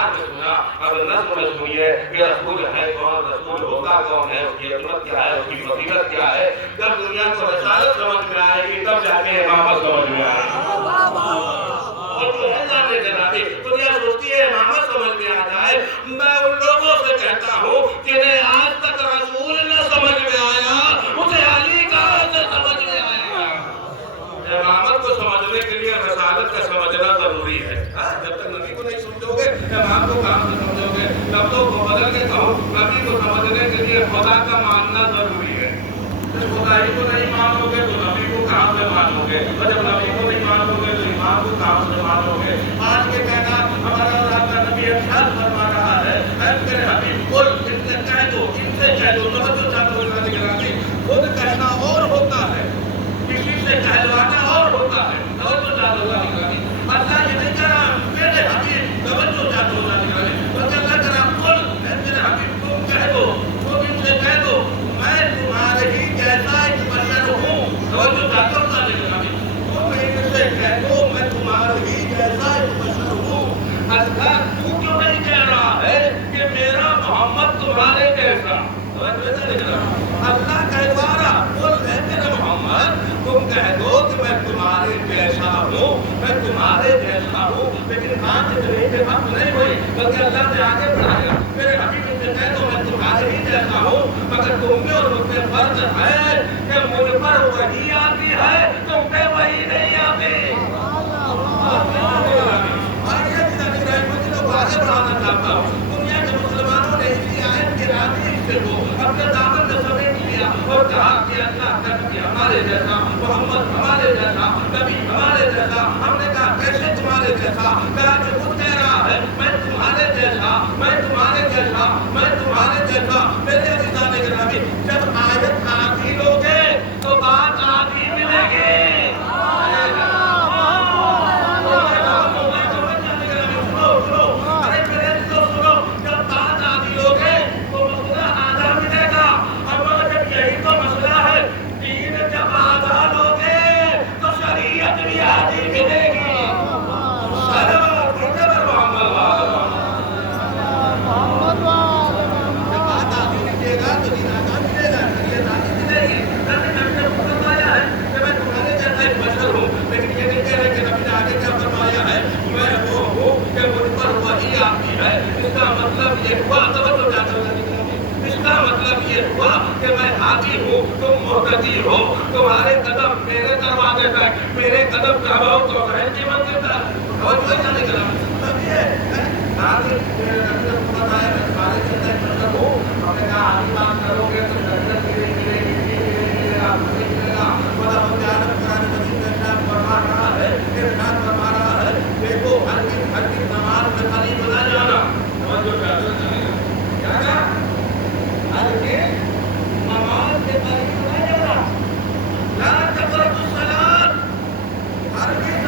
کائنات نے سنا، اگر نہ سمجھ ہوئی ہے کہ رسول ہے کون، رسول ہوگا کون ہے، اس کی عظمت کیا ہے، اس کی فضیلت کیا ہے، جب دنیا کو رسالت سمجھ میں آئے گی تب جا کے امامت سمجھ میں آئے گی۔ اور جو ہے جانے جنابی دنیا سوچتی ہے امامت سمجھ میں آ جائے، میں ان لوگوں سے کہتا ہوں جنہیں آج تک رسول نہ سمجھ میں آیا اسے علی کہاں سے سمجھ میں آئے گا۔ امامت کو سمجھنے کے لیے رسالت کا سمجھنا ضروری ہے۔ جب تک نبی کو نہیں سمجھو گے امام کو کہاں سے سمجھو گے؟ تب تو بدل کے کہو نبی کو سمجھنے کے لیے خدا کا ماننا ضروری ہے۔ جب خدائی کو نہیں مانو گے تو نبی کو کہاں سے مانو گے؟ اور جب نبی کو نہیں مانو گے تو امام کو کہاں سے مانو گے؟ آج کے کہنا ہمارا اللہ کا نبی ارشاد فرما رہا ہے، اے میرے حبیب قل ان سے کہہ دو، ان سے کہہ دو، توجہ چاہتے ہو نبی گرامی، خود کہنا اور ہوتا ہے، کسی سے کہلوانا اور ہوتا ہے۔ توجہ چاہتے ہو نبی گرامی، اللہ یہ نہیں کہہ رہا میرے حبیب، توجہ چاہتے ہو نبی گرامی، بلکہ اللہ کہہ رہا قل اے میرے حبیب تم کہہ دو، تم ان سے کہہ دو میں تمہارے ہی جیسا ایک بشر ہوں۔ توجہ چاہتے ہو نبی گرامی، تم ان سے کہہ دو میں تمہارے ہی جیسا ایک بشر ہوں۔ اللہ تو کیوں نہیں کہہ رہا ہے کہ میرا محمد تمہارے جیسا؟ اللہ کہلوا رہا قل اے میرے محمد تم کہہ دو کہ میں تمہارے جیسا ہوں، میں تمہارے جیسا ہوں، لیکن بات اتنی کہ بات نہیں ہوئی بلکہ اللہ نے آگے بڑھایا میرے حبیب سے کہہ دو میں تمہارے ہی جیسا ہوں، مگر تم میں اور مجھ میں فرق ہے کہ مجھ پر وحی آتی ہے تم پہ وحی نہیں آتی۔ آگے بڑھانا چاہتا ہوں دنیا کے مسلمانوں نے اسی آیت کے راضی حصے کو اپنے دامن میں سمیٹ لیا اور کہا کہ اللہ کا نبی ہمارے جیسا، محمد ہمارے جیسا، نبی ہمارے جیسا۔ ہم نے کہا کیسے تمہارے جیسا؟ کہا کہ خود کہہ رہا ہے میں تمہارے جیسا، میں تمہارے جیسا، میں تمہارے جیسا۔ میرے عزیزان گرامی جب آیت آدھی لوگے تو بات آدھی ملے گی۔ محتدی ہو تمہارے قدم میرے دروازے تک، میرے قدم کعبہ تو رہن کی منزل تک۔ اور کوئی جانے کے نام تب یہ آگے میرے نظر بتایا میں تمہارے جیسا ایک بشر ہوں۔ ہم نے کہا آگے بات کرو گے تو جنت ملے گا، ملے گا۔ خدا مجھے قرآن مجید میں ارشاد فرما رہا ہے، ارشاد فرما رہا ہے دیکھو ہر دن نماز میں قریب بنا جانا۔ توجہ کرو کیا کہا؟ ہر دن نماز کے قریب بنا جانا، لا تقربوا الصلاۃ، ہر دن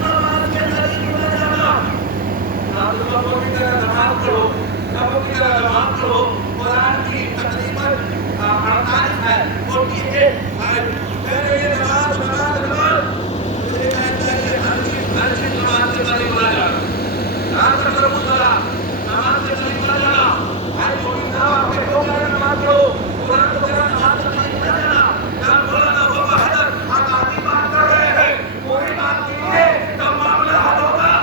نماز کے قریب بنا جانا۔ صبح کی طرح نماز پڑھو، صبح کی طرح نماز پڑھو۔ قرآن کی تقریباً 48 ہے اور یہ نماز نماز نماز مجھے کہتا ہے کہ ہر چیز نماز کے قریب بنا جانا، لا تقربوا الصلاۃ، نماز کے قریب بنا جانا۔ ہر چھوٹی طرح کے لوگ نماز پڑھو، قرآن کو ذرا نماز کے قریب بنا جانا۔ کیا مولانا بابا حضرت آپ آدھی بات کر رہے ہیں، پوری بات کیجیے تب معاملہ حل ہوگا۔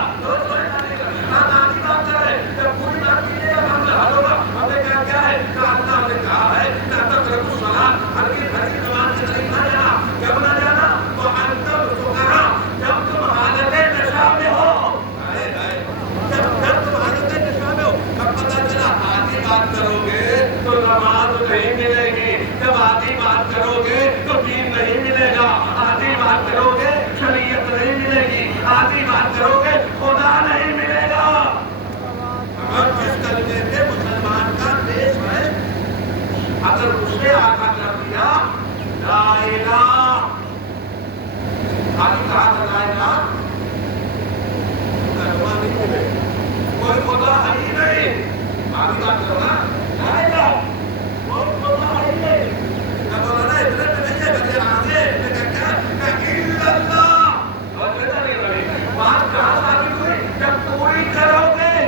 آپ آدھی بات کر رہے ہیں، جب پوری بات کیجیے تب معاملہ حل ہوگا۔ ہم نے کیا ہے کہ اللہ نے کہا ہے لا تقربوا الصلاۃ، ہر نماز کے قریب بنا جانا۔ کیا بنا جانا؟ وانتم سکارا، جب تم حالت نشہ میں ہو، جب تم حالت نشہ میں ہو۔ اب پتہ چلا آدھی بات کرو گے تو نماز نہیں ملے گی، جب آدھی بات کرو گے تو دین نہیں ملے گا، آدھی بات کرو گے شریعت نہیں ملے گی، آدھی بات کرو گے خدا نہیں ملے گا۔ اور جس کلمے پہ مسلمان کا دیش ہے اگر اسے آقا کر دیا لا الہ، آدھی کہا تھا لا الہ، کلمہ نہیں ملے، کوئی خدا ہے ہی نہیں، آدھی بات کرو نا لا الہ، کوئی خدا ہے ہی نہیں۔ جب مولانا اتنے پہ نہیں ہے بلکہ آگے الا اللہ، اور بات کہاں ثابت ہوئی؟ جب پوری کرو گے،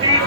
30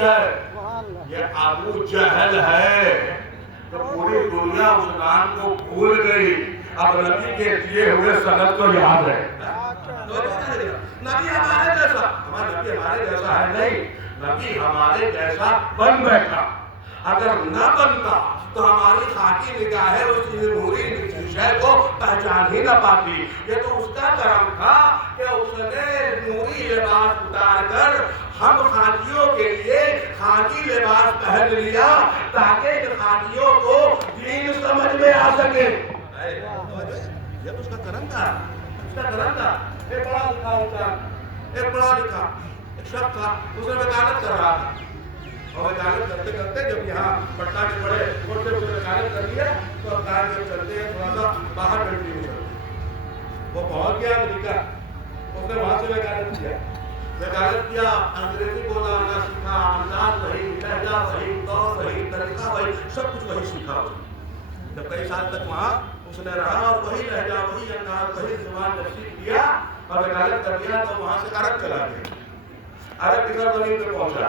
نہیں ہے، یہ ابو جہل ہے تو پوری دنیا اس نام کو بھول گئی، اب نبی کے دیے ہوئے سند کو یاد ہے۔ نبی ہمارے جیسا، نبی ہمارے جیسا ہے نہیں، نبی ہمارے جیسا بن بیٹھا، اگر نہ بنتا تو ہماری خاکی نگاہیں اس نوری شے کو پہچان ہی نہ پاتی۔ یہ تو اس کا کرم تھا کہ اس نے نوری لباس اتار کر ہم خاکیوں کے لیے خاکی لباس پہن لیا تاکہ ان خاکیوں کو دین سمجھ میں آ سکے۔ یہ تو اس کا کرم تھا، اس کا کرم تھا۔ ایک بڑا لکھا انسان، ایک بڑا لکھا ایک شخص تھا، اس نے وکالت کر رہا تھا، اور وکالت کرتے کرتے جب یہاں پٹنہ کے بڑے کورٹ سے اسے وکالت کر لیا تو اب کار جب چلتے ہیں تھوڑا سا باہر کنٹری میں چلتے، وہ پہنچ گیا امریکہ، اس نے وہاں سے وکالت کیا، وکالت کیا، انگریزی بولنا سیکھا، انداز وہی، لہجہ وہی، طور وہی، طریقہ وہی، سب کچھ وہی سیکھا۔ جب کئی سال تک وہاں اس نے رہا اور وہی لہجہ وہی انداز وہی زبان جب سیکھ لیا اور وکالت کر دیا تو وہاں سے عرب چلا گیا، عرب کی سرزمین پہ پہنچا،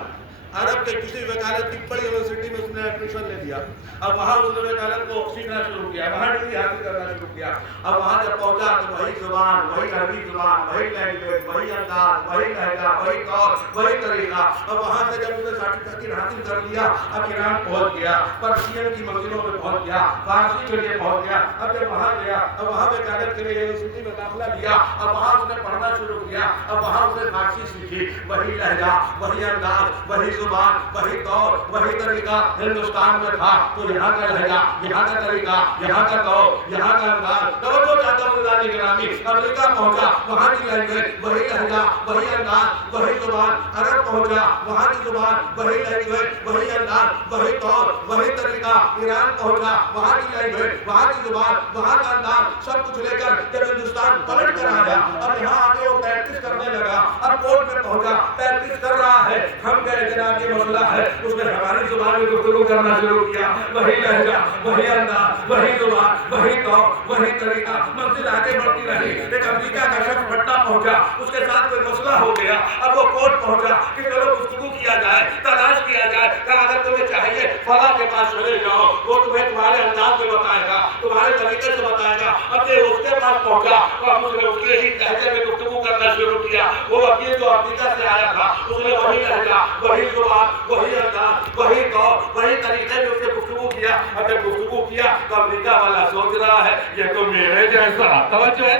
عرب کے کسی وکالت کی بڑی یونیورسٹی میں اس نے ایڈمیشن لے لیا، اب وہاں اس نے وکالت کو سیکھنا شروع کیا، وہاں ڈگری حاصل کرنا شروع کیا، اب وہاں جب پہنچا تو وہی زبان وہی عربی زبان وہی لینگویج وہی انداز وہی لہجہ وہی طور وہی طریقہ، اب وہاں سے جب اس نے سرٹیفکیٹ حاصل کر لیا اب ایران پہنچ گیا، پرشین کی منزلوں پہ پہنچ گیا، فارسی کے لیے پہنچ گیا، اب جب وہاں گیا اب وہاں وکالت کے لیے یونیورسٹی میں داخلہ لیا، اب وہاں اس نے پڑھنا شروع کیا، اب وہاں اس نے فارسی سیکھی، وہی لہجہ وہی انداز وہی زبان وہی طور وہی طریقہ ہندوستان میں تھا تو یہاں کا لہجہ یہاں کا طریقہ یہاں کا طور یہاں کا انداز، توجہ چاہتا ہوں ناظرین گرامی، امریکہ پہنچا وہاں کی لینگویج وہی لہجہ وہی انداز وہی زبان، عرب پہنچا وہاں کی زبان وہی لینگویج وہی انداز وہی طور وہی طریقہ، ایران پہنچا وہاں کی لینگویج وہاں کی زبان وہاں کا انداز سب کچھ لے کر جب ہندوستان پلٹ کر آیا اور یہاں آ کے وہ پریکٹس کرنے لگا، اب کورٹ میں پہنچا پریکٹس کر رہا ہے، ہم کہے جناب یہ مسئلہ ہے، اس نے ہماری زبان میں گفتگو کرنا شروع کیا، وہی لہجہ وہی انداز وہی زبان وہی طور وہی طریقہ، منزل آگے بڑھتی رہی، ایک امریکہ کا شخص پٹنہ پہنچا، اس کے ساتھ کوئی مسئلہ ہو گیا، اب وہ کورٹ پہنچا کہ چلو گفتگو کیا جائے تلاش کیا جائے، کہا اگر تمہیں چاہیے فلاں کے پاس چلے جاؤ، وہ تمہیں تمہارے انداز میں بتائے گا تمہارے طریقے سے بتائے گا، اب یہ اس کے پاس پہنچا تو اب اس نے اس کے ہی لہجے میں گفتگو کرنا شروع کیا، وہ وکیل جو امریکہ سے آیا تھا اس نے وہی لہجہ وہی زبان وہی انداز وہی طور وہی طریقے میں اس سے گفتگو کیا، اب جب گفتگو کیا تو امریکہ والا سوچ رہا ہے یہ تو میرے جیسا، توجہ ہے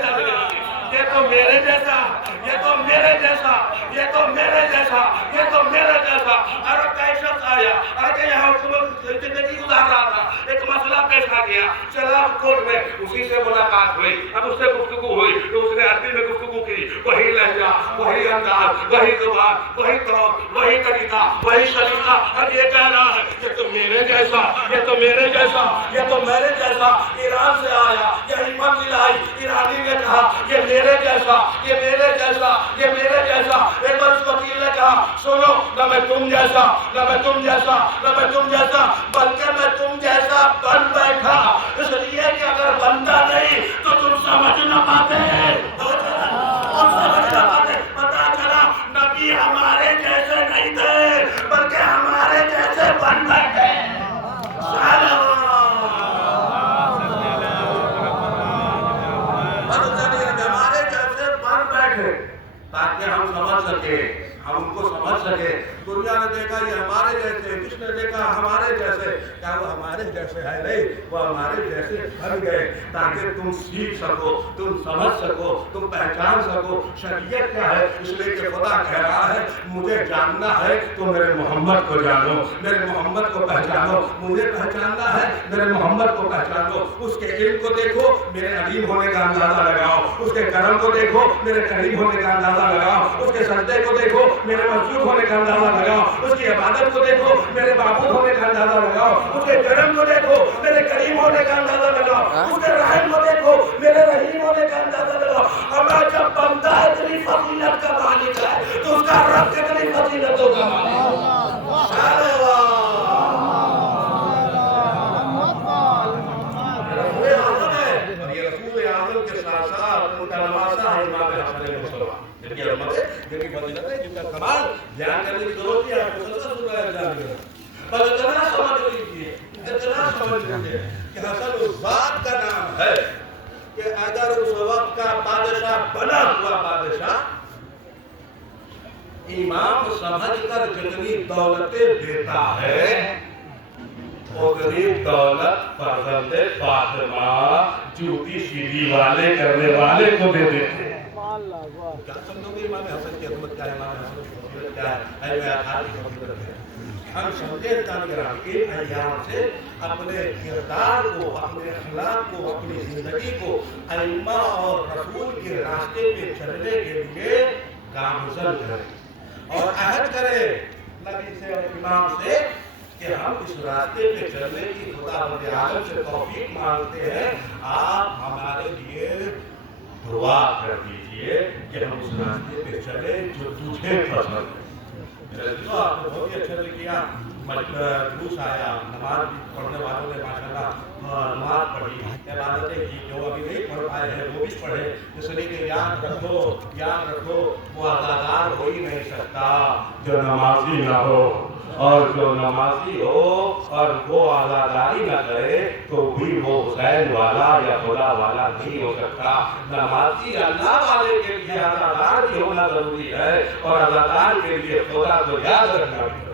یہ تو میرے جیسا یہ تو میرے جیسا یہ تو میرے جیسا یہ تو میرے جیسا، عرب کا ایک شخص آیا آگے یہاں حکومت زندگی گزار رہا تھا، ایک مسئلہ پیش آ گیا، چلا کورٹ میں اسی سے ملاقات ہوئی، اب اس سے گفتگو ہوئی تو اس نے عربی میں گفتگو کی، وہی لہجہ وہی انداز وہی زبان وہی طور وہی طریقہ وہی سلیقہ، اب یہ کہہ رہا ہے یہ تو میرے جیسا یہ تو میرے جیسا یہ تو میرے جیسا، ایران سے آیا یہی منزل آئی، ایرانی نے کہا یہ میرے جیسا یہ میرے جیسا یہ میرے جیسا، ایک بار اس وکیل نے کہا سنو نہ میں تم جیسا نہ میں تم جیسا نہ میں تم جیسا بلکہ میں تم جیسا بن بیٹھا، اس لیے کہ اگر بنتا نہیں تو تم سمجھ نہ پاتے، تم سمجھ نہ پاتے، پتا چلا نبی ہمارے جیسے نہیں تھے بلکہ ہمارے جیسے بن بیٹھے، ہمارے جیسے بن بیٹھے تاکہ ہم سمجھ سکے ہم ان کو سمجھ سکے، دنیا نے دیکھا یہ ہمارے جیسے، کس نے دیکھا ہمارے جیسے، کیا وہ ہمارے جیسے ہے نہیں، وہ ہمارے جیسے بن گئے تاکہ تم سیکھ سکو تم سمجھ سکو تم پہچان سکو شریعت کیا ہے، اس لیے کہ خدا کہہ رہا ہے مجھے جاننا ہے تو میرے محمد کو جانو، میرے محمد کو پہچانو، مجھے پہچاننا ہے میرے محمد کو پہچانو، اس کے علم کو دیکھو میرے علیم ہونے کا اندازہ لگاؤ، اس کے کرم کو دیکھو میرے کریم ہونے کا اندازہ لگاؤ، اس کے سجدے کو دیکھو میرے مسجود ہونے کا اندازہ لگاؤ، اس کی عبادت کو دیکھو میرے معبود ہونے کا اندازہ لگاؤ، اس کے کرم کو دیکھو میرے کریم ہونے کا اندازہ لگاؤ، اس کے رحم کو دیکھو میرے رحیم ہونے کا اندازہ لگاؤ، ہمیں جب بندہ اتنی فضیلت کا مالک ہے تو اس کا رب کتنی فضیلتوں کا مالک ہے، اور یہ رسول اعظم کے ساتھ ساتھ متنوع ہے امام حسن مصطفیٰ جن کی رحمت ہے جن کی فضیلت ہے ان کا کمال بیان کرنے کی ضرورت نہیں ہے، آپ مسلسل سن رہے ہیں پر اتنا سمجھ لیجیے کہ حسن اس بات کا نام ہے کہ اگر اس وقت کا بادشاہ بنا ہوا بادشاہ امام سمجھ کر جتنی دولتیں دیتا ہے اتنی دولت فرزند فاطمہ جوتی سیدھی والے کرنے والے کو دے دیتے ہیں۔ کیا سمجھو گے امام حسن کی عظمت کیا ہے، امام حسن کی فضیلت کیا ہے، اے آخر کی فضیلت ہے۔ ہم سمجھے ان ایام سے اپنے کردار کو، اپنے اخلاق کو، اپنی زندگی کو ائمہ اور رسول کے راستے پہ چلنے کے لیے گامزن کریں اور عہد کریں نبی سے اور امام سے کہ ہم اس راستے پہ چلنے کی خداوند عالم سے توفیق مانگتے ہیں، آپ ہمارے لیے دعا کر دیجئے کہ ہم اس راستے پہ چلیں جو تجھے پسند ہے۔ تو آپ نے بہت ہی اچھا کیا، جلوس آیا، نماز پڑھنے والوں نے ماشاءاللہ نماز پڑھی، عبادتیں کی، جو ابھی نہیں پڑھ پائے ہیں وہ بھی پڑھے، اس لیے کہ یاد رکھو وہ عزادار ہو ہی نہیں سکتا جو نمازی نہ ہو، اور جو نمازی ہو اور وہ عزاداری نہ کرے تو بھی وہ حسین والا یا خدا والا نہیں ہو سکتا۔ نمازی اللہ والے کے لیے عزادار بھی ہونا ضروری ہے اور عزادار کے لیے خدا کو یاد رکھنا بھی ضروری ہے۔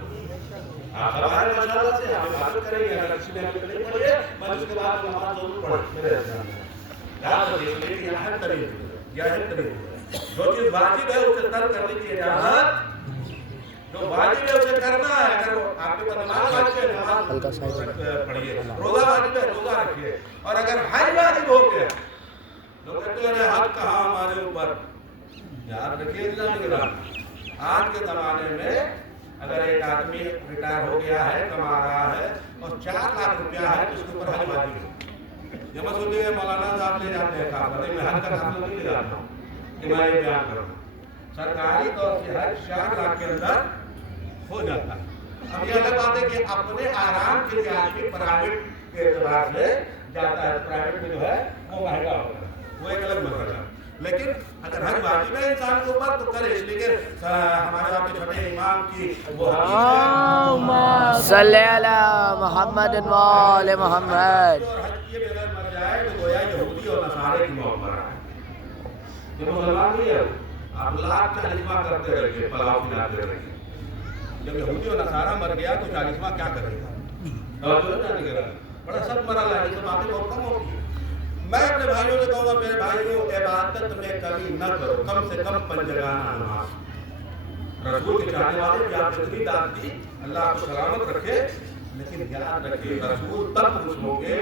آپ ہمارے ماشاءاللہ سے ہم عبادت کریں گے، اگر کسی نے ہمیں نہیں پڑھی ہے میں اس کے بعد نماز ضرور پڑھیں گے۔ یاد رکھیے کہ یہ اہم ترین جو چیز واجب ہے اسے ترک کرنے کی اجازت، جو واجب ہے اسے کرنا ہے۔ اگر آپ کے پاس نماز واجب ہے نماز پڑھیے، روزہ واجب ہے روزہ رکھیے، اور اگر حج واجب ہو گیا لوگ کہتے ہیں حج کہاں ہمارے اوپر، یاد رکھیے اسلامی گرامی، آج کے زمانے میں اگر ایک آدمی ریٹائر ہو گیا ہے، کما رہا ہے اور 4 لاکھ روپیہ ہے تو اس کے اوپر حج واجب ہے۔ یہ مت سوچیے مولانا صاحب لے جاتے ہیں کام کرنے میں، حج کا کام نہیں لے جاتا ہوں کہ میں یہ بیان کروں، سرکاری طور سے حج 4 لاکھ کے اندر ہو جاتا ہے۔ اب یہ الگ بات ہے کہ اپنے آرام کے لیے آدمی پرائیویٹ کے اعتبار سے جاتا ہے، پرائیویٹ میں جو ہے وہ مہنگا ہوتا ہے، وہ ایک الگ مسئلہ ہے۔ لیکن اگر حج واجب ہے انسان کے اوپر تو کرے، اس لیے کہ ہمارے آپ کے چھوٹے امام کی وہ حدیث ہے صلی اللہ محمد و آل محمد، اور حج کیے بغیر مر جائے تو گویا یہودی اور نصارے کی موت مرا ہے۔ یہ مسلمان نہیں ہے، آپ لاکھ 40واں کرتے رہیے، پلاؤ کھلاتے رہیے، جب یہودی اور نصارہ مر گیا تو 40واں کیا کرے گا؟ بڑا سخت مرحلہ ہے، اس سے باتیں بہت کم ہوتی ہیں۔ میں اپنے بھائیوں سے کہوں گا میرے بھائیوں عبادت میں کمی نہ کرو، کم سے کم 5 جگانہ نماز۔ رسول کے چاہنے والے بھی آپ جتنی داد دی اللہ آپ کو سلامت رکھے، لیکن یاد رکھیے رسول تب خوش ہوں گے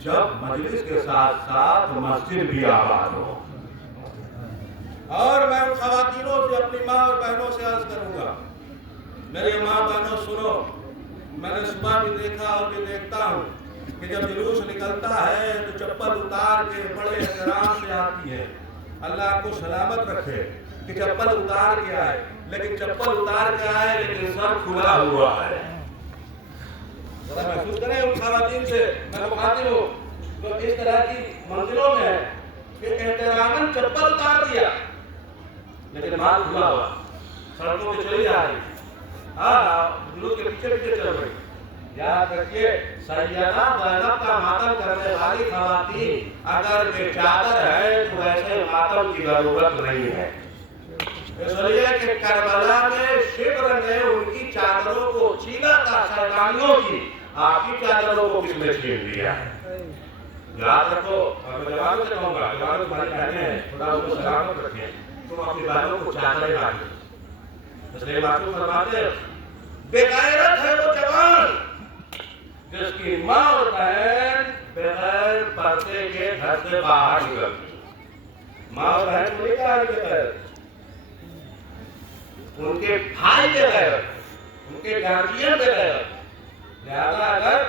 جب مجلس کے ساتھ ساتھ مسجد بھی آباد ہو۔ اور میں ان خواتینوں سے اپنی ماں اور بہنوں سے عرض کروں گا، میرے ماں بہنوں سنو، میں نے صبح بھی دیکھا اور بھی دیکھتا ہوں کہ جب جلوس نکلتا ہے تو چپل اتار کے بڑے احترام سے آتی ہے۔ اللہ آپ کو سلامت رکھے کہ چپل اتار کے آئے، لیکن چپل اتار کے آئے لیکن سر کھلا ہوا ہے۔ ذرا محسوس کریں ان خواتین سے، میں مخاطب ہوں جو اس طرح کی منزلوں میں ہے کہ احتراماً چپل اتار دیا لیکن مال کھلا ہوا، سڑکوں پہ چلی جا رہی، جلوس کے پیچھے پیچھے چل رہی۔ یاد رکھیے سیدہ زینب کا ماتم کرنے والی خواتین اگر بے چادر ہے تو ایسے ماتم کی ضرورت نہیں ہے، اس لیے کہ کربلا میں شبر نے ان کی چادروں کو چھینا تھا، شیطانیوں کی، آپ کی چادروں کو کس نے چھین لیا ہے؟ یاد رکھو، اور میں جوانوں سے کہوں گا، جوانوں تمہاری بہنیں ہیں، خدا ان کو سلامت رکھے، تم اپنی بہنوں کو چادریں ڈالو، اس لیے معصوم فرماتے ہیں بے غیرت ہے وہ جوان جس کی ماں اور بہن بغیر پردے کے گھر سے باہر نکلتی، ماں اور بہن کو نہیں کہا بغیر، ان کے بھائی بغیر، ان کے گارجین بغیر۔ لہذا اگر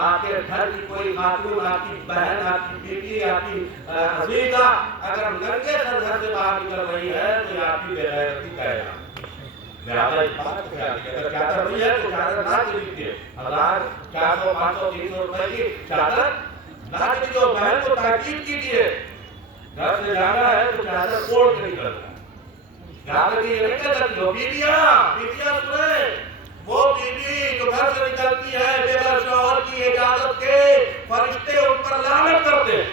آپ کے گھر کی کوئی خاتون، آپ کی بہن، آپ کی بیٹی، آپ کی عزیزہ اگر ننگے سر گھر سے باہر نکل رہی ہے تو یہ آپ کی بے غیرتی کہے گا۔ لہذا اس بات کو خیال رکھیے، اگر چادر نہیں ہے تو چادر نہ خریدیے، 1000 400 500 300 روپے کی چادر نہ خریدو، بہن کو تاکید کیجیے، گھر سے جانا ہے تو چادر اوڑھ کے نکلنا، یاد رکھیے یہ نہیں کہہ سکتی ہو بیویاں سنیں، وہ بیوی جو گھر سے نکلتی ہے بغیر شوہر کی اجازت کے فرشتے ان پر لعنت کرتے ہیں.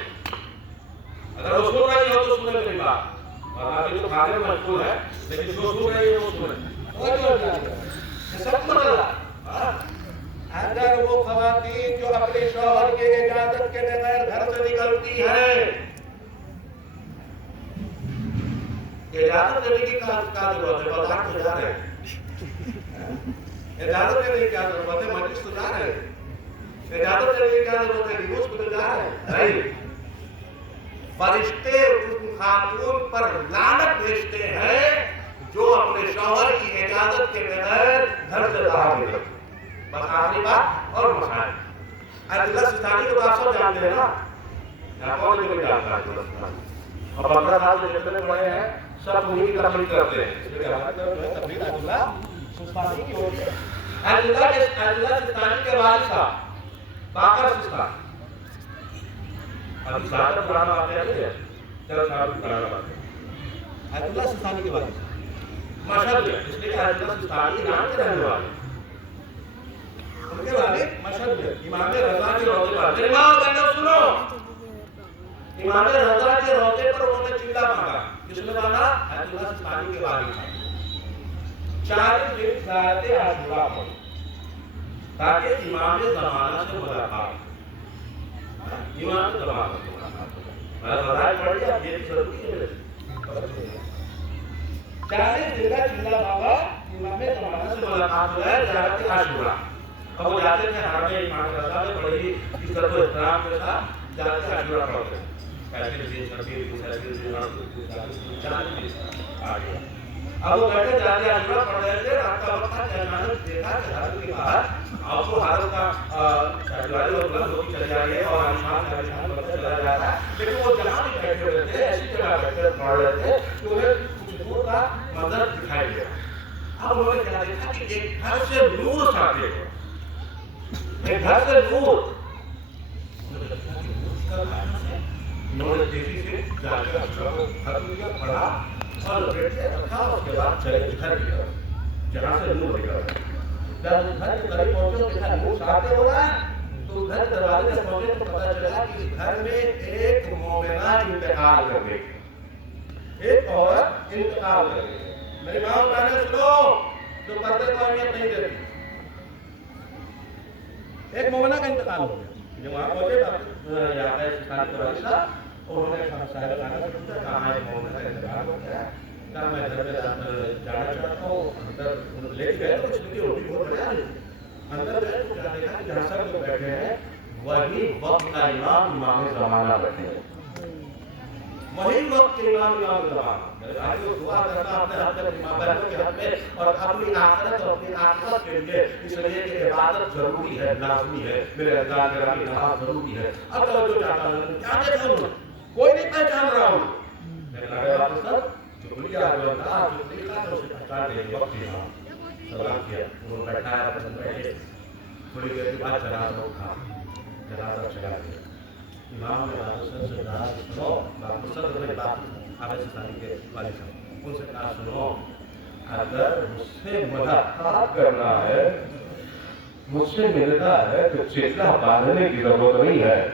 اگر وہ سن رہی ہو تو سنیں میری بات، اور ابھی تو کھانے میں مشغول ہے لیکن جو سن رہی ہے وہ سنیں. سب مطلب اگر وہ خواتین جو اپنے شوہر کے اجازت کے بغیر گھر سے نکلتی ہے، اجازت دینے کی کیا ضرورت ہے؟ بازار تو جا رہے ہیں، اجازت دینے کی کیا ضرورت ہے؟ مجلس تو جا رہے ہیں، اجازت دینے کی کیا ضرورت ہے؟ ڈیوس کو تو جا رہے ہیں. فرشتے اس خاتون پر لعنت بھیجتے ہیں جو اپنے شوہر کی اجازت کے بغیر گھر سے باہر نکلتی. بس آخری بات اور مسائل. عبداللہ سستانی کو آپ سب جانتے ہیں نا؟ یہاں کون نہیں جانتا عبداللہ سستانی؟ اور 15 سال سے جتنے بڑے ہیں سب انہیں کی تبلیغ کرتے ہیں. اس لیے تبلیغ عبداللہ سستانی کی ہوتی ہے. عبداللہ سستانی کے والد صاحب باقر سستانی، ابھی زیادہ پرانا واقعہ نہیں ہے، 4 سال پرانا واقعہ. عبداللہ سستانی کے والد صاحب مشہد میں، اس لیے کہ عبداللہ سستانی ایران کے رہنے والے، ان کے والد مشہد میں امام رضا کے روضے پر. امام کہنا سنو، امام رضا کے روضے پر انہوں نے چندہ مانگا. کس نے مانگا؟ عبداللہ سستانی کے والد صاحب. 40 دن ساعت عاشورہ پڑھی تاکہ امام زمانہ سے ملاقات. امام زمانہ سے ملاقات میں رضائے پڑھ لیا. یہ ضروری ہے 40 دن کا چندہ مانگا امام زمانہ سے ملاقات ہو ہے ساعت عاشورہ. اب وہ جاتے تھے حرم امام رضا میں بڑی عزت و احترام کے ساتھ جاتے عاشورہ پڑھتے ہیں. پہلے دن سبھی آ گیا. اب وہ بیٹھے جاتے عاشورہ پڑھ رہے تھے. رات کا وقت تھا. اچانک دیکھا کہ حرم کے باہر اب وہ حرم کا شہزادی اور بلند ہو کے چلے جا رہے ہیں اور آسمان کا نشان بنتا چلا جا رہا ہے. لیکن وہ جہاں بھی بیٹھے ہوئے تھے ایسی جگہ بیٹھے پڑھ رہے تھے کہ انہیں کچھ دور کا منظر دکھائی دیا. اب انہوں نے کیا دیکھا کہ ایک گھر سے نور ساتے ہیں، ایک گھر سے نور. انہوں نے تیزی سے جا کے عاشورہ کو ختم کیا، پڑھا اور بیٹھ کے رکھا. اس کے بعد چلے گھر کی طرف جہاں سے نور نکل رہا ہے. جب گھر کے قریب پہنچے تو دیکھا نور ساتے ہو رہا ہے. تو گھر دروازے سے پہنچے تو پتہ چلا کہ گھر میں ایک مومنہ انتقال کر گئی، ایک عورت انتقال کر گئی. میری ماں بہنیں سنو جو پردے کو اہمیت نہیں دیتی. ایک مومنہ کا انتقال ہو گیا. جب وہاں پہنچے یہاں پہ سستانی کے والد صاحب انہوں نے صاحب خانہ سے پوچھا کہاں ہے مومنہ کا انتقال ہو گیا. کہا میں گھر پہ جانا چاہتا ہوں. اندر لے گئے تو اس لیے روٹی بہت بڑھیا ہے. اندر گئے تو کیا دیکھا کہ جہاں سب لوگ بیٹھے ہیں وہی وقت کا امام زمانہ بیٹھے ہیں. وہی وقت کے امام زمانہ. میرے بھائیو دعا کرنا اپنے حق میں، امام بہنوں کے حق میں اور اپنی آخرت اور اپنی آخرت کے لیے، اس لیے کہ عبادت ضروری ہے، لازمی ہے. میرے عزیزان گرامی نماز ضروری ہے. اب توجہ چاہتا ہوں کیا دیکھا ہوں کوئی نہیں پہچان رہا ہوں. میں لگے والد صاحب جو بلیا جو کہا جو دیکھا تو اسے پہچان دے وقت دیا سلام کیا. انہوں نے بیٹھایا پسند بیٹھے. تھوڑی دیر کے بعد جنازہ اٹھا، جنازہ چلا گیا. امام نے حسن سے کہا کہ سنو، مسلم نے بات عابد سستانی کے والد صاحب ان سے کہا سنو، اگر مجھ سے ملاقات کرنا ہے، مجھ سے ملنا ہے تو چتلا باندھنے کی ضرورت نہیں ہے،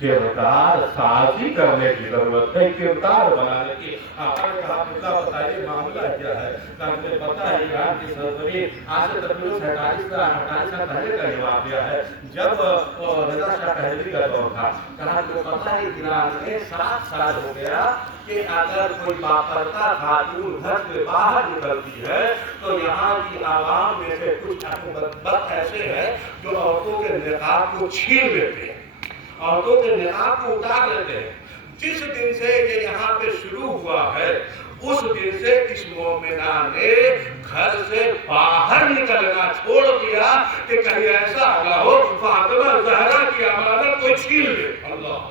کردار سازی کرنے کی ضرورت ہے، کردار بنانے کی. آپ نے کہا اللہ بتائیے معاملہ کیا ہے؟ کہ مجھے پتا ہے ایران کی سرزمین آج سے تقریباً 48 سال پہلے کا یہ واقعہ ہے جب رضا شاہ پہلوی کا دور تھا. کہا کہ پتا ہے ایران میں 7 سال ہو گیا کہ اگر کوئی باپردہ خاتون گھر سے باہر نکلتی ہے تو یہاں کی عوام میں سے کچھ بدبخت ایسے ہیں جو عورتوں کے نقاب کو چھین لیتے ہیں، عورتوں کے نقاب کو اتار لیتے ہیں. جس دن سے یہ یہاں پہ شروع ہوا ہے اس دن سے اس مومنہ نے گھر سے باہر نکلنا چھوڑ دیا کہ کہیں ایسا نہ ہو فاطمہ زہرا کی امانت کو چھین لے. اللہ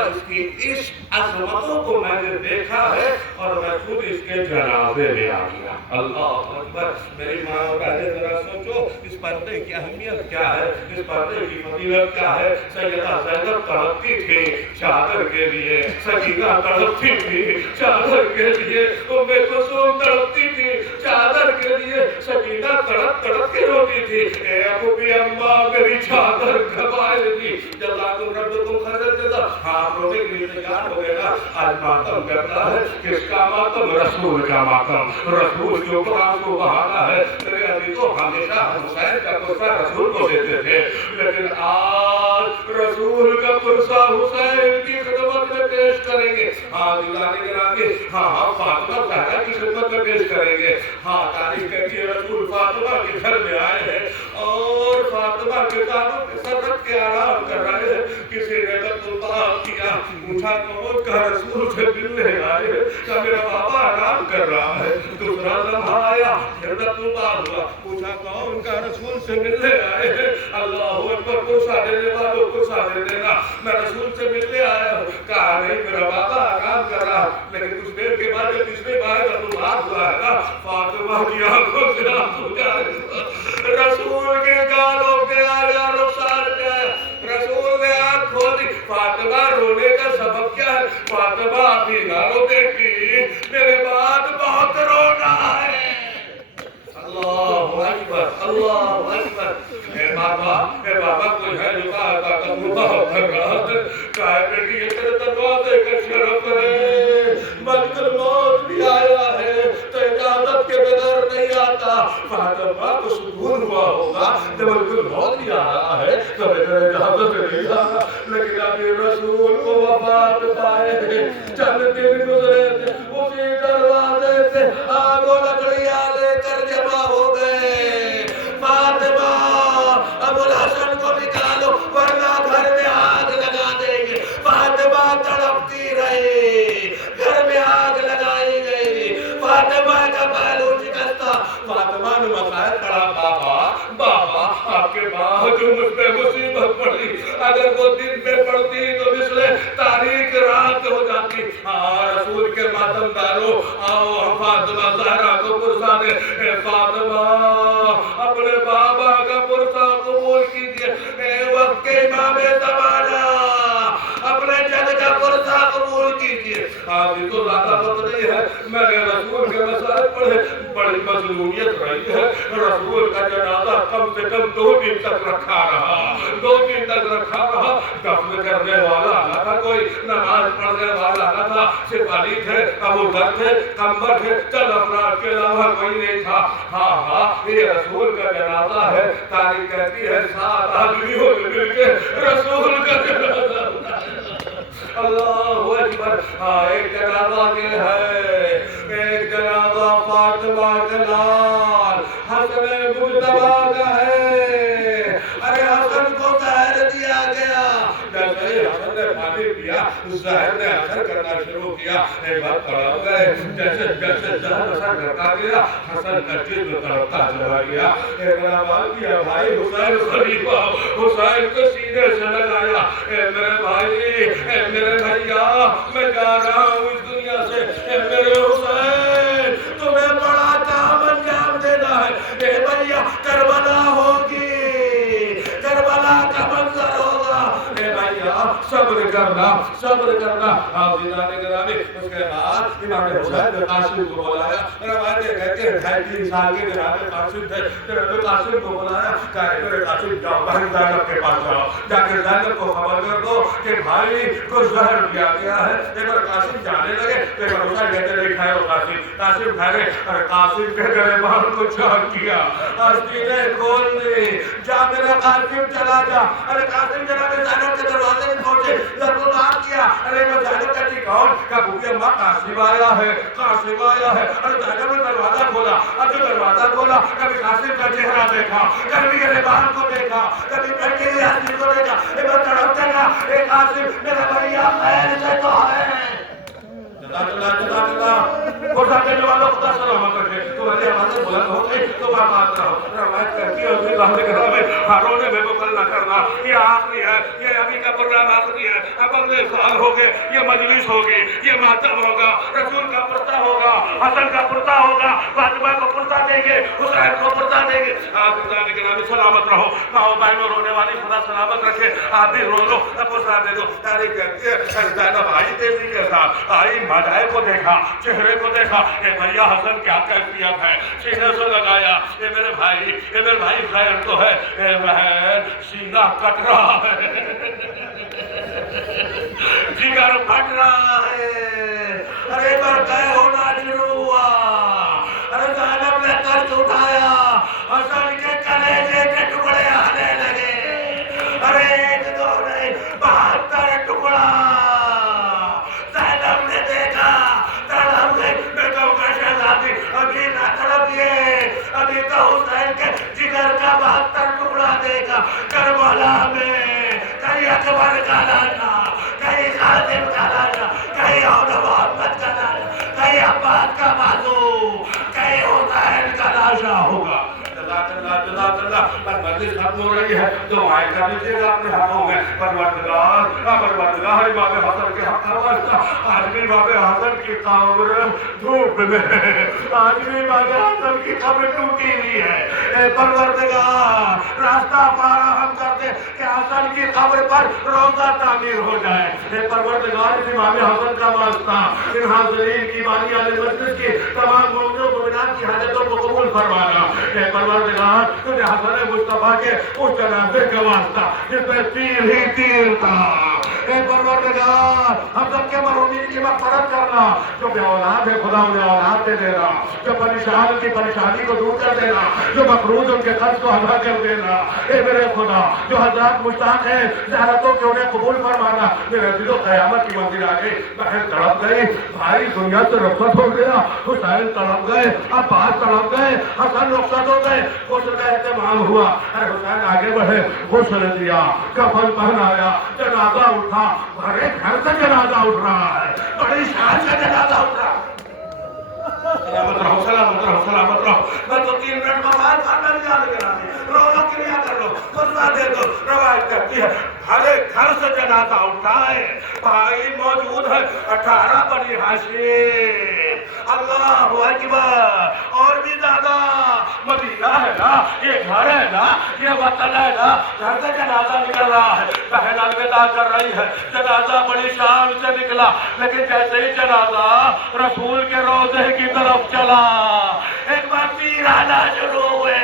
اس کی اس عظمتوں کو میں نے دیکھا ہے اور میں خود اس کے جنازے لے آ گیا. اللہ اکبر. میری ماں اور بہنیں ذرا سوچو اس پردے کی اہمیت کیا ہے, اس پردے کی فضیلت کیا ہے. سیدہ زینب تڑپتی تھی چادر کے لیے, سکینہ تڑپتی تھی چادر کے لیے, ام کلثوم تڑپتی تھی چادر کے لیے, سکینہ تڑپ تڑپ کے روتی تھی. اے ابو بھی اماں میری چادر کھپائے گی. جزاکم ربکم خیر الجزا. آپ رونے کے لیے تیار ہو گئے نا. آج ماتم کرتا ہے, کس کا ماتم؟ رسول کا ماتم. رسول کے اوپر آپ کو بہانا ہے. میرے عزیزوں ہمیشہ حسین کا پرسہ رسول کو دیتے تھے, لیکن آج رسول کا پرسہ حسین کی خدمت میں پیش کریں گے. ہاں دیوانی گرامی, ہاں فاطمہ زہرا کی خدمت میں پیش کریں گے. ہاں تاریخ کہتی ہے رسول فاطمہ کے گھر میں آئے ہیں اور فاطمہ کے کانوں پہ سر رکھ کے آرام کر رہے ہیں. کسی نے تطبیق کیا, پوچھا کون؟ کہا رسول سے ملنے آئے ہیں. کہا میرا بابا آرام کر رہا ہے. دوسرا لمحہ آیا, پھر تطبیق ہوا, پوچھا کون؟ کہا رسول سے ملنے آئے ہیں. اللہ اکبر. پرسہ دینے والوں کو پرسہ دے دینا, میں رسول سے ملنے آیا ہوں. کہا نہیں میرا بابا آرام کر رہا. لیکن کچھ دیر کے بعد جب تیسری بار تطبیق ہوا ہے نا, فاطمہ کی آنکھوں سے آنسو جارے. رسول کے گالوں پہ آیا, رخسار پہ آیا. رسول نے آنکھ کھولی. فاطمہ رونے کا سبب کیا ہے؟ فاطمہ ابھی نہ رو بیٹی, میرے بعد بہت رونا ہے. اللہ اکبر, اللہ اکبر. اے بابا کوئی ہے جو کہا تم بہت تھک رہا ہے. کہا بیٹی یہ تیرے دروازے کا شرف ہے, ملک الموت بھی آیا ہے تو اجازت کے بغیر نہیں آتا. فاطمہ کو سکون ہوا ہوگا جب ملک الموت بھی آ رہا ہے تو بغیر اجازت نہیں آتا. لیکن ابھی رسول کو وفات پائے, چند دن گزرے تھے, اسی دروازے سے آگ و لکڑیاں لے کر جمع ہو گئے. فاطمہ ابو الحسن کو نکالو ورنہ گھر میں آگ لگا دیں گے. فاطمہ تڑپتی رہی, گھر میں آگ لگائی گئی. فاطمہ کا پہلو شکستہ. فاطمہ نے مسائل پڑھا, بابا آپ کے بعد جو مجھ پہ مصیبت پڑی, اگر وہ دن پہ پڑتی تو مثل تاریخ رات ہو جاتی. ہاں رسول کے ماتم دارو, آؤ ہم فاطمہ زہرا کو پرسہ دے. اے فاطمہ اپنے بابا کا پرسہ قبول کیجئے. اے وقت کے امام زمانہ اپنے جد کا پرسہ قبول کیجئے. ابھی تو زیادہ وقت نہیں ہے, میں نے رسول کے مسائل پڑھے, بڑی مظلومیت رہی ہے. رسول کا جنازہ کم سے کم 2 دن تک رکھا رہا, 2 دن تک رکھا رہا. دفن کرنے والا نہ تھا کوئی, نماز پڑھنے والا نہ تھا. صرف علی تھے, ابو ذر تھے, عمر تھے, چند افراد کے علاوہ کوئی نہیں تھا. ہاں یہ رسول کا جنازہ ہے. تاریخ کہتی ہے 7 آدمیوں نے مل کے رسول کا جنازہ اٹھایا. اللہ اکبر. ایک جنازہ یہ ہے, ایک جنازہ فاطمہ کا لال حسن مجتبیٰ کا ہے. ارے حسن کو زہر دیا گیا. جیسے حسن نے پانی پیا, اس زہر نے اثر کرنا شروع کیا. ایک بات تڑپ گئے, جیسے زہر اثر کرتا گیا, حسن کا جسم تڑپتا چلا گیا. ایک آواز کیا, بھائی حسین خلیفہ. حسین کو سینے سے لگایا. اے میرے بھائی, اے میرے بھیا, میں جا رہا ہوں اس دنیا سے. اے میرے حسین, تمہیں بڑا کام انجام دینا ہے. اے بھیا کربلا ہوگی, کربلا کا منظر ہوگا. اے بھیا صبر کرنا, صبر کرنا. حاضران گرامی, اس کے بعد امام حسین نے قاسم کو بلایا. روایتیں کہتے ہیں 2.5 سال کے جناب قاسم تھے. پھر قاسم کو بلایا, کہا میرے قاسم جاؤ بہن زینب کے پاس جاؤ, جا کے زینب کو خبر کر دو کہ بھائی کو زہر دیا گیا ہے. ایک بار قاسم جانے لگے, ایک بار حسین کہتے نہیں کھائے ہو قاسم. قاسم کھائے, اور قاسم کے گریبان کو چاک کیا, آستینیں کھول دی. جا میرا قاسم چلا جا. ارے قاسم جناب زینب کے دروازے میں پہنچے, ضرور بات کیا. ارے وہ زینب کہتی کون؟ کہا بوبی اماں قاسم آیا ہے, قاسم آیا ہے. ارے زینب نے دروازہ کھولا. اب جو دروازہ کھولا, کبھی قاسم کا چہرہ دیکھا, کبھی گریبان کو دیکھا, کبھی بیٹھے ہوئے آدمی کو دیکھا. ایک بار تڑپ دیکھا, اے قاسم میرا بھیا خیر سے تو ہے. خدا دینے والا خدا سلامت رکھے. تمہاری آوازیں بلند ہو گئی تو بات رہو. روایت کرتی ہے اسی اللہ کے گھر میں رونے میں مکمل نہ کرنا. یہ آخری ہے, یہ ابھی کا پروگرام آخری ہے. اب اگلے سال ہوگے, یہ مجلس ہوگی, یہ ماتم ہوگا, رسول کا پرتا ہوگا, حسن کا پرتا ہوگا, فاطمہ کو پرتا دیں گے, حسین کو پرتا دیں گے. آپ خدا کے گھر میں سلامت رہو. ماؤں بہنوں رونے والی خدا سلامت رکھے. آپ بھی رو لو, پرتا دے دو. تاریخ کہتی ہے زینب آئی تیزی کے ساتھ آئی, مادائے کو دیکھا, چہرے کو دیکھا, اے بھیا حسن کیا کیفیت ہے, سینے سے لگایا, اے میرے بھائی خیر تو ہے, اے بہن سینہ کٹ رہا ہے, جگر پھٹ رہا ہے. ارے برقع ہونا شروع ہوا. ارے زینب نے قرض اٹھایا, حسن کے کلیجے کے ٹکڑے آنے لگے. ارے ایک دو نہیں 72 ٹکڑا. زینب نے دیکھا, تڑپ گئی. میں کہوں گا شہزادی ابھی نہ تڑپیے, ابھی تو حسین کے جگر کا 72 ٹکڑا دیکھا. کربلا میں کہیں اکبر کا لانا, کہیں خادم کا لانا, کہیں اور محمد کا لانا, کہیں عباس کا بازو, کہیں حسین کا لاشا ہوگا. جزاک اللہ. پر مجلس ختم ہو رہی ہے تو دعائیں کر لیجیے گا اپنے حقوں میں. پروردگار امام حسن کے حق کا آج بھی امام حسن کی قبر دھوپ میں, آج بھی امام حسن کی قبر ٹوٹی ہوئی ہے. اے پروردگار راستہ فراہم کر دے کہ حسن کی قبر پر روضہ تعمیر ہو جائے. اے پروردگار اس امام حسن کا واسطہ ان حاضرین کی بانی علی مجلس کی تمام مومنوں مومنات کی حاجتوں کو قبول فرمانا. اے پروردگار تجھے حسن مصطفیٰ کے اس جنازے کا واسطہ جس میں تیر ہی تیر تھا. اے پروردگار ہم سب کے مرحومین کی مغفرت کرنا. جو بے اولاد ہے خدا انہیں اولاد دے دینا, جو پریشان کی پریشانی کو دور کر دینا, جو مقروض ان کے قرض کو ادا کر دینا. اے میرے خدا جو حضرات مشتاق ہیں زیارتوں کے انہیں قبول فرمانا. میرے دل و قیامت کی منزل آ گئی, بہن تڑپ گئی, بھائی دنیا سے رخصت ہو گیا, حسین تڑپ گئے, عباس تڑپ گئے, حسن رخصت ہو گئے, غسل کا اہتمام ہوا. ارے حسین آگے بڑھے, غسل دیا, کفن پہنایا, جنازہ اٹھا. بھرے گھر سے جنازہ اٹھ رہا ہے, بڑی شان سے جنازہ اٹھ رہا ہے. سلامت رہو. میں تو 3 منٹ میں بات کرنا نہیں جانے کے رہا, رو لو کریا کر لو, خطبہ دے دو. روایت کرتی ہے ہر گھر سے جنازہ اٹھا ہے, بھائی موجود ہے 18 بنی ہاشم. اللہ اکبر. اور بھی زیادہ مدینہ ہے نا, یہ گھر ہے نا, یہ وطن ہے نا, گھر سے جنازہ نکل رہا ہے. بہن الوداع کر رہی ہے, جنازہ بڑی شان سے نکلا, لیکن جیسے ہی جنازہ رسول کے روضے کی طرف چلا, ایک بار تیر آنا شروع ہوئے.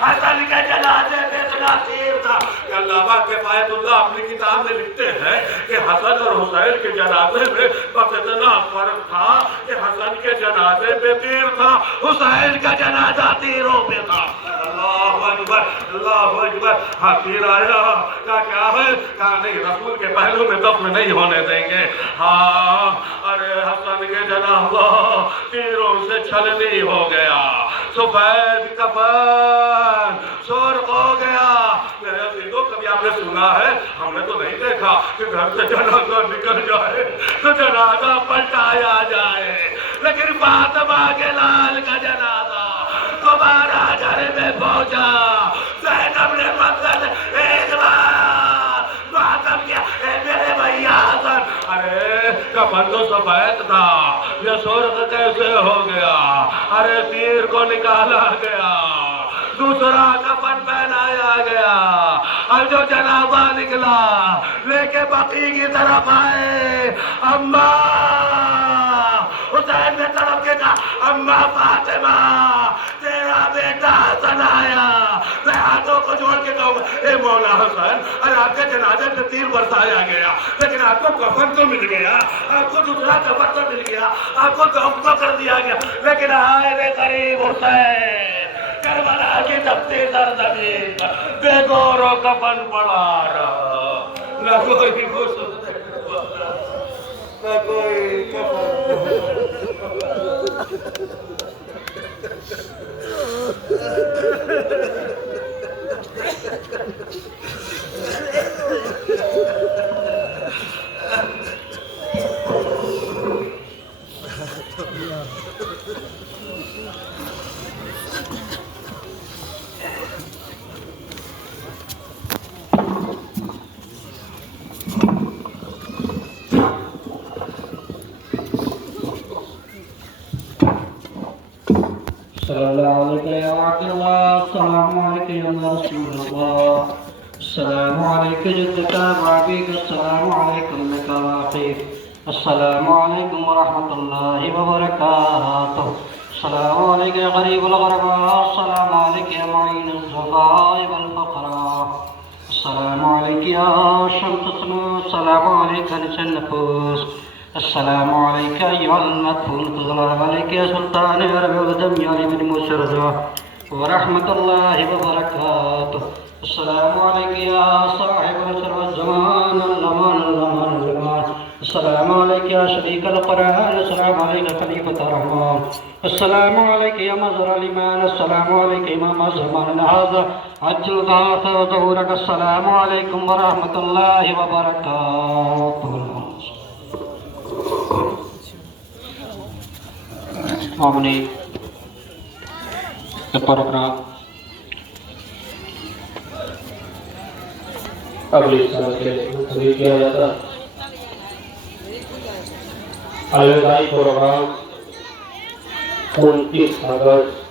حسن کے جنازے میں اتنا تیر تھا کہ علامہ کفایت اللہ اپنی کتاب میں لکھتے ہیں کہ حسن اور حسین کے جنازے میں بس اتنا فرق تھا کہ حسن کے جنازے میں تیر تھا, حسین کا جنازہ تیروں میں تھا. اللہ اکبر, اللہ اکبر. ہاں تیر آیا, کیا ہے, کہا نہیں رسول کے پہلو میں دفن نہیں ہونے دیں گے. ہاں ارے حسن کے جنازہ تیروں سے چھلنی ہو گیا, سفید کفن سرخ ہو گیا. میرے عزیزوں کبھی آپ نے سنا ہے, ہم نے تو نہیں دیکھا کہ گھر سے جنازہ نکل جائے تو جنازہ پلٹایا جائے, لیکن فاطمہ کے لال کا جنازہ دوبارہ گھر میں پہنچا. زینب نے مقصد ایک بار ماتم کیا, اے میرے بھیا حسن. ارے کفن تو سفید تھا, یہ سرخ کیسے ہو گیا؟ ارے تیر کو نکالا گیا, دوسرا کفن پہنایا گیا. اب جو جنازہ نکلا لے کے بقیع کی طرف آئے, اماں حسین نے تڑپ کے کہا, اماں فاطمہ تیرا بیٹا حسن آیا. میں ہاتھوں کو جوڑ کے کہوں گا, اے مولا حسین, ارے آپ کے جنازے پہ تیر برسایا گیا, لیکن آپ کو کفن تو مل گیا, آپ کو دوسرا کفن تو مل گیا, آپ کو دفن تو کر دیا گیا, لیکن آئے رے قریب حسین کربلا کی تپتی سرزمین بے گور و کفن پڑا رہا. نہ کوئی غسل نہ کوئی کفن. عبد الله السلام عليك يا رسول الله السلام عليك جدك وأبيك السلام عليكم لك وأخيك السلام عليكم ورحمة الله وبركاته السلام عليك يا غريب الغرباء السلام عليك يا معين الزفاء والفقراء السلام عليك يا شمس السماء السلام عليك نسى النفوس السلام عليك أيها المدفون السلام عليك يا سلطان عرب ودم يا ابن مسرجة ورحمة الله وبركاته السلام عليك يا صاحب العصر والزمان الأمان السلام عليك يا شريك القرآن السلام عليك خليفة الرحمن السلام عليك يا مظهر الإيمان السلام عليك إمام زمان هذا عجل ذات ظهورك السلام عليكم ورحمة الله وبركاته آمين البروگرام اگلی سال کے لیے کیا جاتا الوداعی پروگرام 29 اگست